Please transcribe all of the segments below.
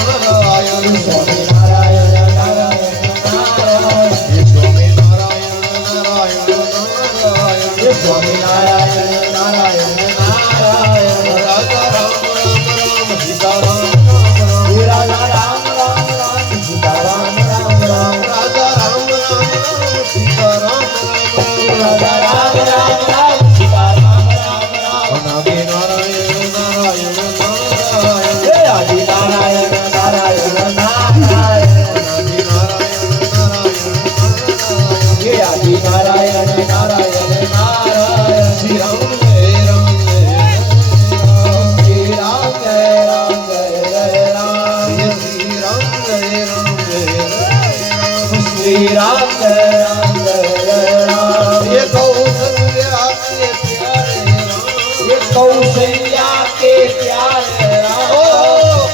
નારાયણ राम जय राम जय राम। ये कौशल्या के प्यारे राम, ये कौशल्या के प्यारे राम, ओ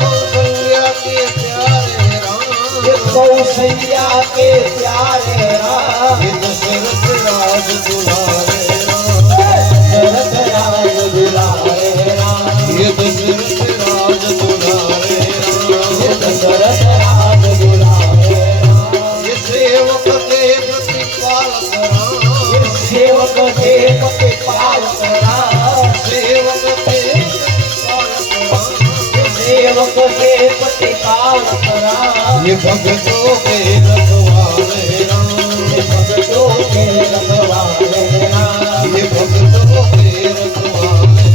कौशल्या के प्यारे राम, ये कौशल्या के प्यारे राम। ये दशरथ राज दुलारे राम, दशरथ राज दुलारे राम, ये दशरथ राज दुलारे राम, ये दशरथ राज दुलारे राम। ये सेवक के प्रतिपालक राम, ये सेवक के प्रतिपालक राम, सेवक के प्रतिपालक राम, ये सेवक के प्रतिपालक राम। ये भक्तों के रखवाले राम, ये भक्तों के रखवाले राम, ये भक्तों के रखवाले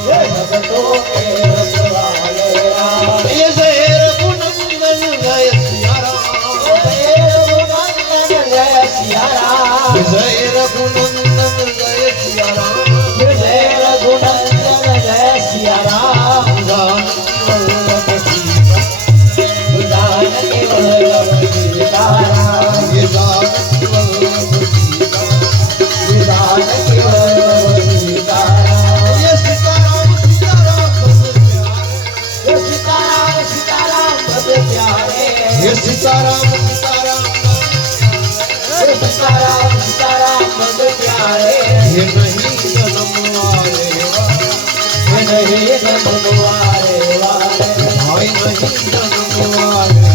ये राम, भक्तों के रखवाले राम। ये शेर गुनंदन जय सिया राम, जय रघुनंदन जय सिया राम, ये शेर गुनंदन जय सिया राम, जय रघुनंदन जय सिया राम। जानकी वल्लभ सीता राम, जानकी वल्लभ सीता राम, ये जानकी वल्लभ सीता जानकी वल्लभ सीता राम। राम, ये सीताराम सीताराम बड़े प्यारे, ये सीताराम बड़े प्यारे, ये सीताराम सीताराम ये सीताराम बड़े प्यारे। ये नहीं जन्म वाले ये नहीं जन्मवारे वाले, भाई नहीं जन्म वाले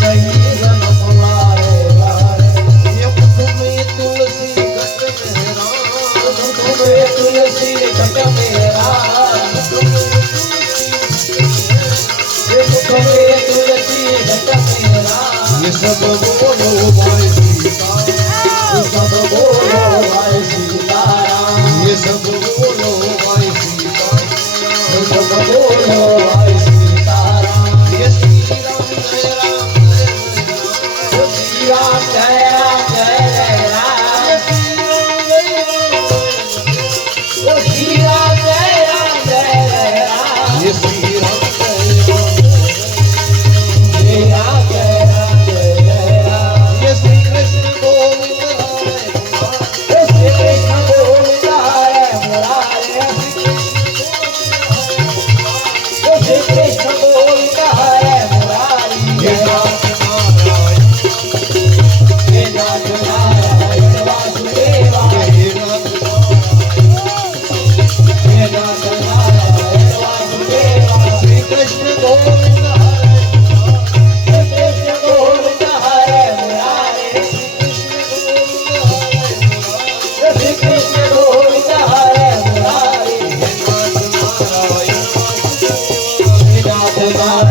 नहीं जन्मवारे वाले। ये तुम्हें तुलसी गट में राम, तुम्हें तुलसी घट मेरा, ये तुम्हें तुलसी घट मेरा। ये सब बोलो भाई सीता, ये सब बोलो भाई सीताराम, ये सब बोलो भाई सीता, ये सब बोलो भाई सीताराम। ये श्री राम जय राम जय जय राम, श्री राम जय राम जय जय राम, ओ श्री राम जय राम जय जय राम, ये श्री राम जय राम श्री राम जय राम जय जय राम। ये श्री कृष्ण गोविंद हरे मुरारे, ओ श्री कृष्ण गोविंद हरे मुरारे, ओ श्री कृष्ण गोविंद हरे मुरारी। ये नाथ नारायण, हे नाथ नारायण वासुदेवा, ये नाथ नारायण, हे नाथ नारायण वासुदेवा। श्री कृष्ण गोविंद हरे मुरारे, श्री कृष्ण गोविंद हरे मुरारे, श्री कृष्ण गोविंद हरे मुरारे, श्री कृष्ण गोविंद हरे मुरारी। ये नाथ नारायण वासुदेव, हे नाथ नारायण